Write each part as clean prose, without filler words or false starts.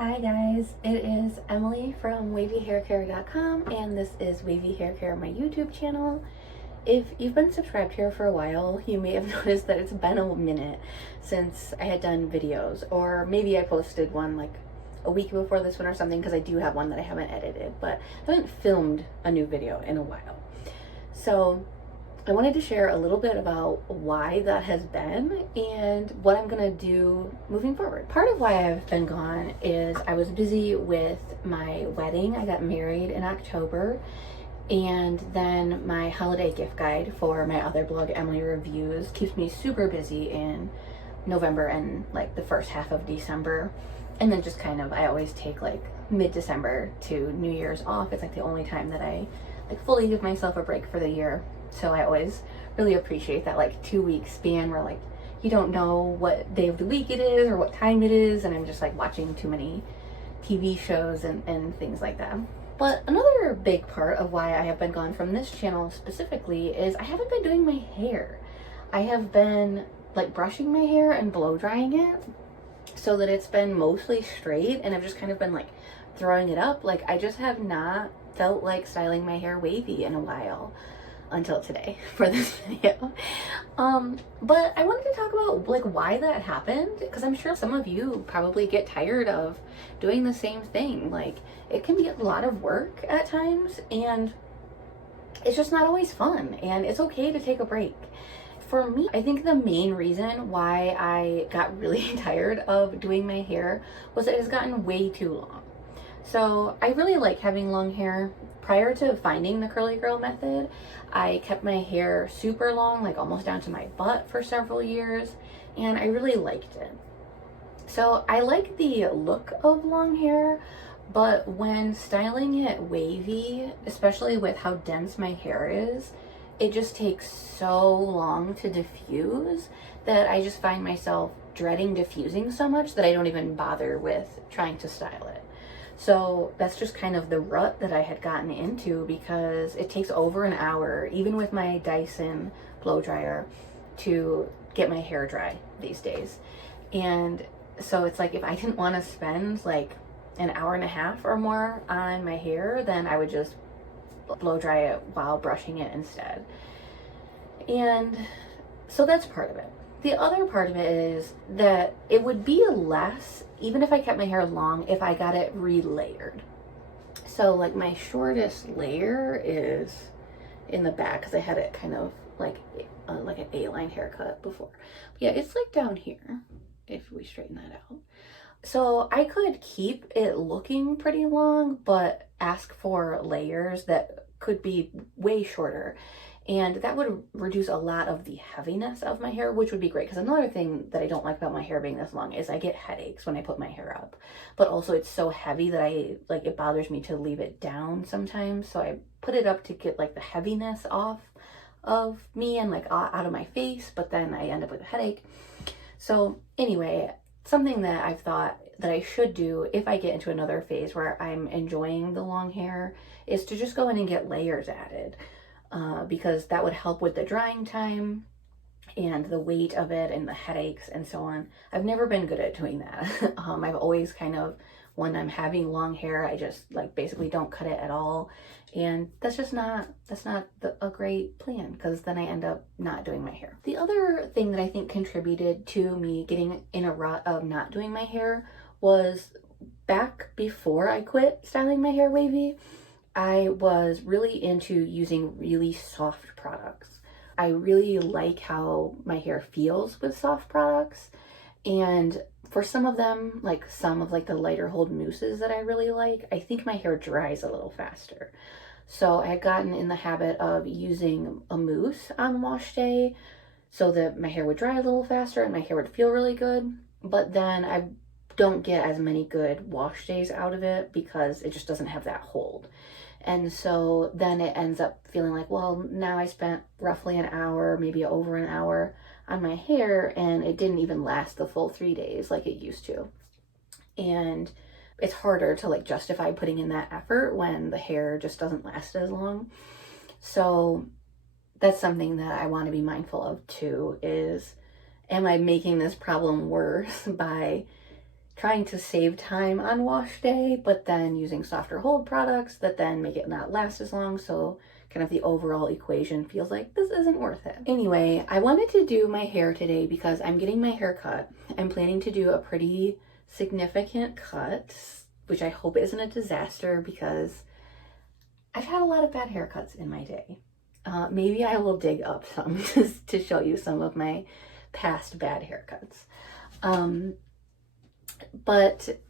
Hi guys, it is Emily from wavyhaircare.com and this is Wavy Hair Care, my YouTube channel. If you've been subscribed here for a while, you may have noticed that it's been a minute since I had done videos, or maybe I posted one like a week before this one or something, because I do have one that I haven't edited, but I haven't filmed a new video in a while. So I wanted to share a little bit about why that has been and what I'm gonna do moving forward. Part of why I've been gone is I was busy with my wedding. I got married in October, and then my holiday gift guide for my other blog, Emily Reviews, keeps me super busy in November and like the first half of December. And then just kind of, I always take like mid-December to New Year's off. It's like the only time that I like fully give myself a break for the year. So I always really appreciate that like 2 week span where like you don't know what day of the week it is or what time it is, and I'm just like watching too many TV shows and things like that. But another big part of why I have been gone from this channel specifically is I haven't been doing my hair. I have been like brushing my hair and blow drying it so that it's been mostly straight, and I've just kind of been like throwing it up. Like I just have not felt like styling my hair wavy in a while until today for this video. But I wanted to talk about like why that happened, because I'm sure some of you probably get tired of doing the same thing. Like it can be a lot of work at times, and it's just not always fun, and it's okay to take a break. For me, I think the main reason why I got really tired of doing my hair was that it has gotten way too long. So I really like having long hair. Prior to finding the curly girl method, I kept my hair super long, like almost down to my butt for several years, and I really liked it. So I like the look of long hair, but when styling it wavy, especially with how dense my hair is, it just takes so long to diffuse that I just find myself dreading diffusing so much that I don't even bother with trying to style it. So that's just kind of the rut that I had gotten into, because it takes over an hour, even with my Dyson blow dryer, to get my hair dry these days. And so it's like if I didn't want to spend like an hour and a half or more on my hair, then I would just blow dry it while brushing it instead. And so that's part of it. The other part of it is that it would be less, even if I kept my hair long, if I got it relayered. So like my shortest layer is in the back, because I had it kind of like an A-line haircut before. But yeah, it's like down here if we straighten that out. So I could keep it looking pretty long, but ask for layers that could be way shorter. And that would reduce a lot of the heaviness of my hair, which would be great. Because another thing that I don't like about my hair being this long is I get headaches when I put my hair up. But also it's so heavy that it bothers me to leave it down sometimes. So I put it up to get like the heaviness off of me and like out of my face, but then I end up with a headache. So anyway, something that I've thought that I should do if I get into another phase where I'm enjoying the long hair is to just go in and get layers added. Because that would help with the drying time and the weight of it and the headaches and so on. I've never been good at doing that. I've always kind of, when I'm having long hair, I just like basically don't cut it at all. And that's not a great plan, because then I end up not doing my hair. The other thing that I think contributed to me getting in a rut of not doing my hair was back before I quit styling my hair wavy, I was really into using really soft products. I really like how my hair feels with soft products. And for some of them, like some of like the lighter hold mousses that I really like, I think my hair dries a little faster. So I had gotten in the habit of using a mousse on wash day so that my hair would dry a little faster and my hair would feel really good. But then I don't get as many good wash days out of it because it just doesn't have that hold. And so then it ends up feeling like, well, now I spent roughly an hour, maybe over an hour on my hair, and it didn't even last the full 3 days like it used to. And it's harder to like justify putting in that effort when the hair just doesn't last as long. So that's something that I want to be mindful of too, is am I making this problem worse by trying to save time on wash day, but then using softer hold products that then make it not last as long. So kind of the overall equation feels like this isn't worth it. Anyway, I wanted to do my hair today because I'm getting my hair cut. I'm planning to do a pretty significant cut, which I hope isn't a disaster because I've had a lot of bad haircuts in my day. Maybe I will dig up some to show you some of my past bad haircuts. But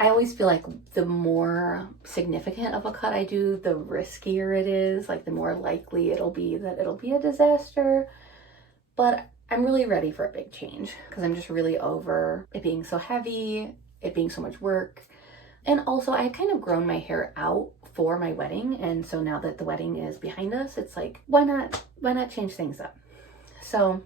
I always feel like the more significant of a cut I do, the riskier it is, like the more likely it'll be that it'll be a disaster. But I'm really ready for a big change because I'm just really over it being so heavy, it being so much work. And also I kind of grown my hair out for my wedding. And so now that the wedding is behind us, it's like, why not change things up? So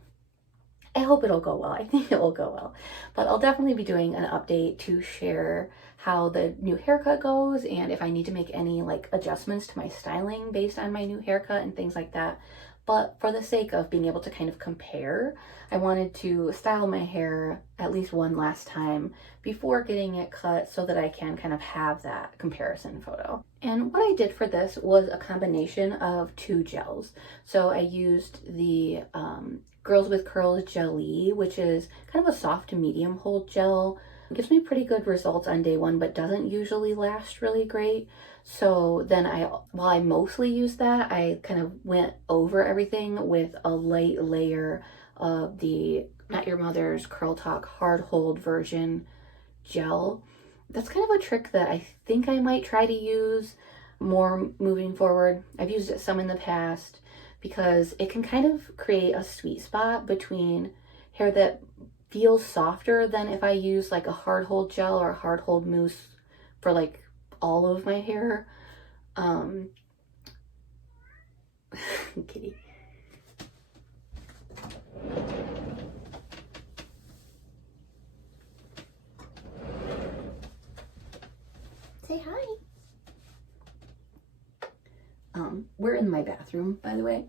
I hope it'll go well. I think it will go well. But I'll definitely be doing an update to share how the new haircut goes and if I need to make any like adjustments to my styling based on my new haircut and things like that. But for the sake of being able to kind of compare, I wanted to style my hair at least one last time before getting it cut so that I can kind of have that comparison photo. And what I did for this was a combination of two gels. So I used the Girls with Curls Jelly, which is kind of a soft to medium hold gel. It gives me pretty good results on day one, but doesn't usually last really great. So then while I mostly use that, I kind of went over everything with a light layer of the Not Your Mother's Curl Talk Hard Hold version gel. That's kind of a trick that I think I might try to use more moving forward. I've used it some in the past because it can kind of create a sweet spot between hair that feels softer than if I use like a hard hold gel or a hard hold mousse for like all of my hair. Kitty. Say hi. We're in my bathroom, by the way,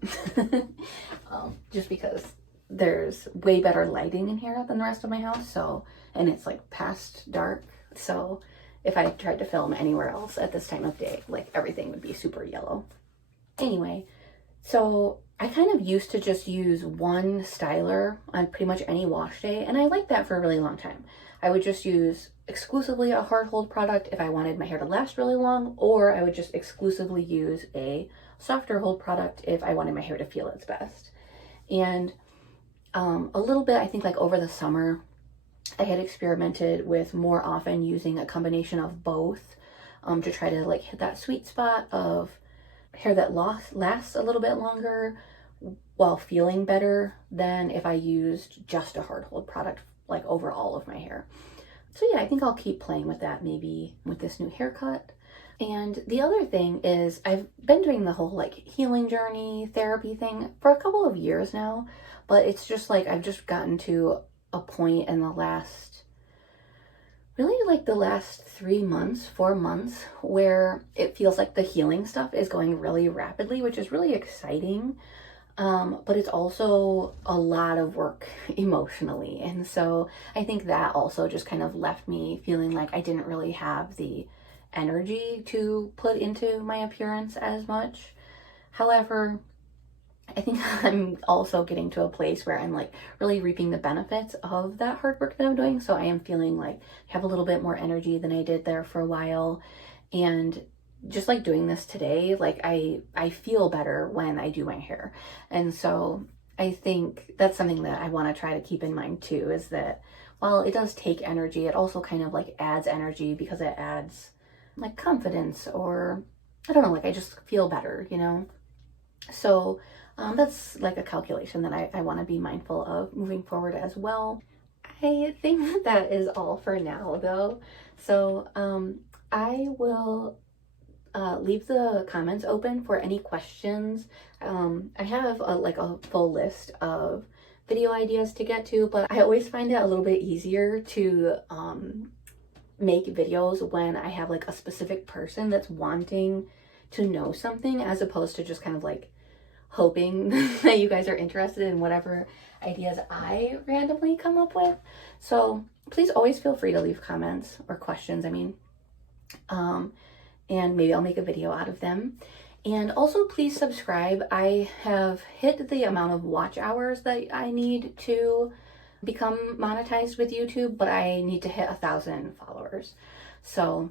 just because there's way better lighting in here than the rest of my house. So, and it's like past dark. So if I tried to film anywhere else at this time of day, like everything would be super yellow. Anyway, so I kind of used to just use one styler on pretty much any wash day. And I liked that for a really long time. I would just use exclusively a hard hold product if I wanted my hair to last really long, or I would just exclusively use a softer hold product if I wanted my hair to feel its best. And a little bit, I think like over the summer, I had experimented with more often using a combination of both to try to like hit that sweet spot of hair that lasts a little bit longer while feeling better than if I used just a hard hold product like over all of my hair. So yeah, I think I'll keep playing with that maybe with this new haircut. And the other thing is I've been doing the whole like healing journey therapy thing for a couple of years now, but it's just like I've just gotten to a point in the last 3 months, 4 months, where it feels like the healing stuff is going really rapidly, which is really exciting. But it's also a lot of work emotionally. And so I think that also just kind of left me feeling like I didn't really have the energy to put into my appearance as much. However, I think I'm also getting to a place where I'm like really reaping the benefits of that hard work that I'm doing. So I am feeling like I have a little bit more energy than I did there for a while. And just like doing this today, like I feel better when I do my hair. And so I think that's something that I want to try to keep in mind too, is that while it does take energy, it also kind of like adds energy because it adds like confidence, or I don't know, like I just feel better, you know? So that's like a calculation that I want to be mindful of moving forward as well. I think that is all for now though. So I will leave the comments open for any questions. I have a full list of video ideas to get to, but I always find it a little bit easier to make videos when I have like a specific person that's wanting to know something, as opposed to just kind of like hoping that you guys are interested in whatever ideas I randomly come up with. So please always feel free to leave comments or questions, and maybe I'll make a video out of them. And also please subscribe. I have hit the amount of watch hours that I need to become monetized with YouTube, but I need to hit 1,000 followers. So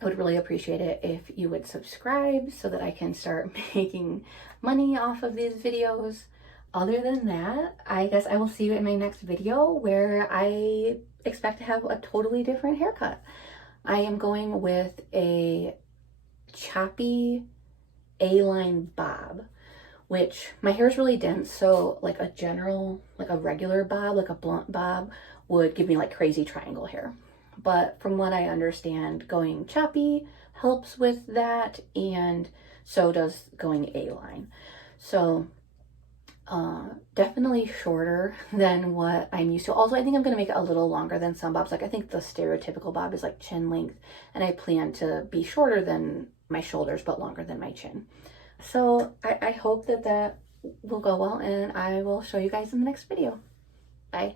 I would really appreciate it if you would subscribe so that I can start making money off of these videos. Other than that, I guess I will see you in my next video where I expect to have a totally different haircut. I am going with a choppy A-line bob, which my hair is really dense, so like a regular bob, like a blunt bob, would give me like crazy triangle hair. But from what I understand, going choppy helps with that, and so does going A-line. So definitely shorter than what I'm used to. Also, I think I'm going to make it a little longer than some bobs. Like I think the stereotypical bob is like chin length, and I plan to be shorter than my shoulders but longer than my chin. So I hope that will go well, and I will show you guys in the next video.